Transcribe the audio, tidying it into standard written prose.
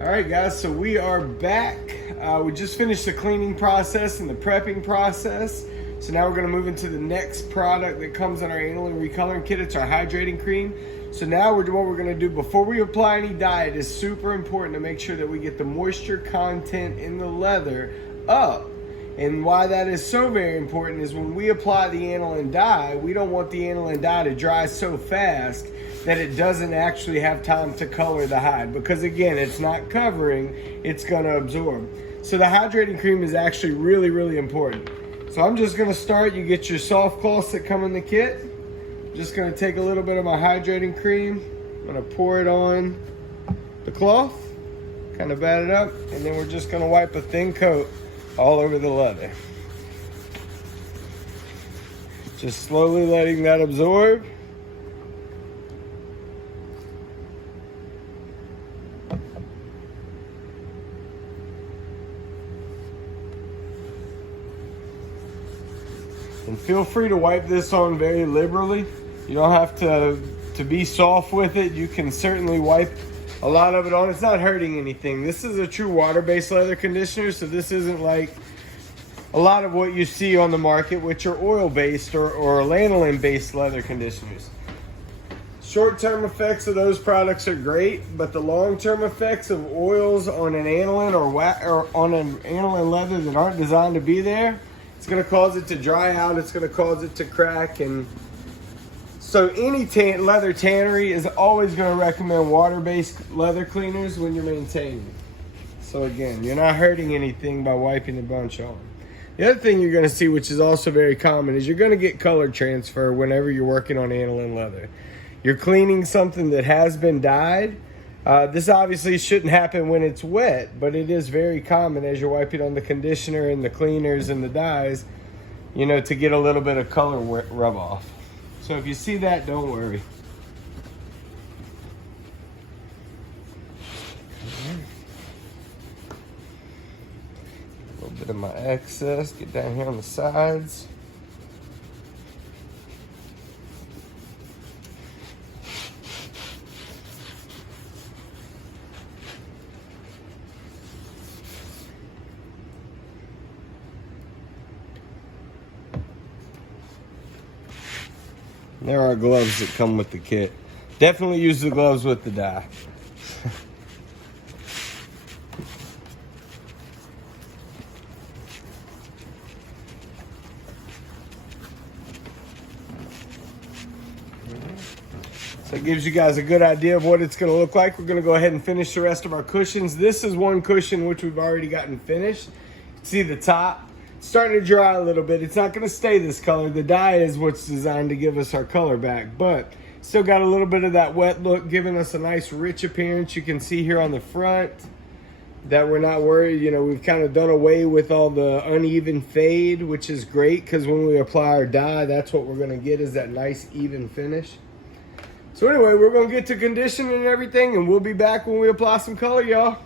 All right, guys, so we are back. We just finished the cleaning process and the prepping process. So now we're gonna move into the next product that comes in our aniline recoloring kit. It's our hydrating cream. So now what we're gonna do before we apply any dye, it is super important to make sure that we get the moisture content in the leather up. And why that is so very important is when we apply the aniline dye, we don't want the aniline dye to dry so fast that it doesn't actually have time to color the hide, because again, it's not covering, it's gonna absorb. So the hydrating cream is actually really, really important. So I'm just gonna start, you get your soft cloths that come in the kit. Just gonna take a little bit of my hydrating cream, I'm gonna pour it on the cloth, kind of bat it up, and then we're just gonna wipe a thin coat all over the leather. Just slowly letting that absorb. And feel free to wipe this on very liberally. You don't have to be soft with it. You can certainly wipe a lot of it on. It's not hurting anything. This is a true water-based leather conditioner, so this isn't like a lot of what you see on the market, which are oil-based or lanolin-based leather conditioners. Short-term effects of those products are great, but the long-term effects of oils on an aniline or on an aniline leather that aren't designed to be there, it's going to cause it to dry out, it's going to cause it to crack. And so any leather tannery is always going to recommend water-based leather cleaners when you're maintaining. So again, you're not hurting anything by wiping a bunch on. The other thing you're going to see, which is also very common, is you're going to get color transfer whenever you're working on aniline leather. You're cleaning something that has been dyed. This obviously shouldn't happen when it's wet, but it is very common as you're wiping on the conditioner and the cleaners and the dyes, you know, to get a little bit of color rub off. So if you see that, don't worry. A little bit of my excess, get down here on the sides. There are gloves that come with the kit. Definitely use the gloves with the dye. So it gives you guys a good idea of what it's going to look like. We're going to go ahead and finish the rest of our cushions. This is one cushion which we've already gotten finished. See the top? It's starting to dry a little bit. It's not going to stay this color. The dye is what's designed to give us our color back, but still got a little bit of that wet look, giving us a nice rich appearance. You can see here on the front that we're not worried. You know, we've kind of done away with all the uneven fade, which is great, because when we apply our dye, that's what we're going to get, is that nice even finish. So anyway, we're going to get to conditioning and everything, and we'll be back when we apply some color, y'all.